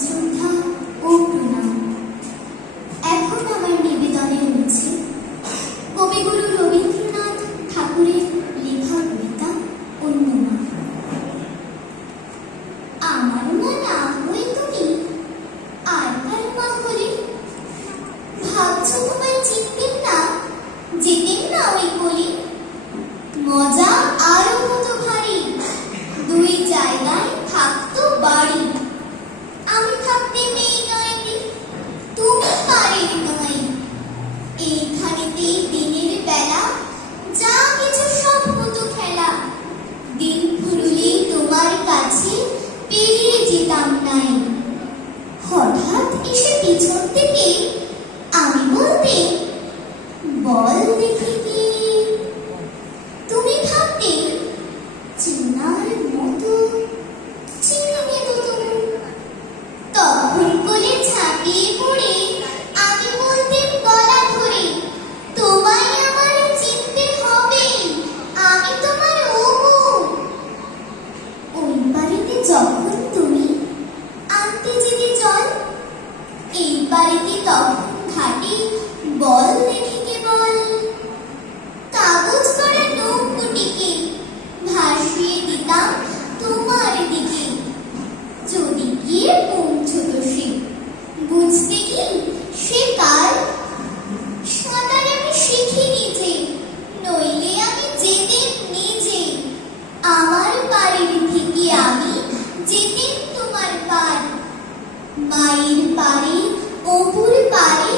শ্রদ্ধা ও প্রণাম। এখন আমার নিবেদনে রয়েছে কবিগুরু রবীন্দ্রনাথ ঠাকুরের লেখা কবিতা অন্যমা। আমার মা না হয়ে তুমি আর কার মা হলে? ভাবছো তোমায় চিনতেন না, যেতেন না ওই গলি? মজা আরো হতো ভারী, দুই জায়গায় থাকতো বাড়ি। আমি থাকতে মেয়ে নয়নি, তুমি পারের নয়। এইখানেতেই দিনের বেলা যা কিছু সব হতো খেলা। দিন ফুরুলেই তোমার কাছে পেরিয়ে যেতাম নাই। হঠাৎ এসে পিছন থেকে আমি বলতে, বল দেখি কি? তুমি ভাবতে চেনার মতো চিনি তো তুমি। তখন কোলে ঝাঁপিয়ে পড়ে আমি বলতেন গলা ধরে, তোমায় আমার চিনতে হবে, আমি তোমার ওগো। ওই বাড়িতে যখন তুমি আনতে যেতে জল, এই বাড়িতে তখন ঘাটে বল দেখি কেবল কাগজ করা নৌকোটিকে ভাসিয়ে দিতাম তোমার দিকে। যদি গিয়ে পৌঁছতো সে, বুঝতে কি সে কাল? সাঁতার আমি শিখিনি যে, নইলে আমি যেতেন নিজে। আমার বাড়ির থেকে আমি যেতেন তোমার পার, মায়ের পারে অপুর পারে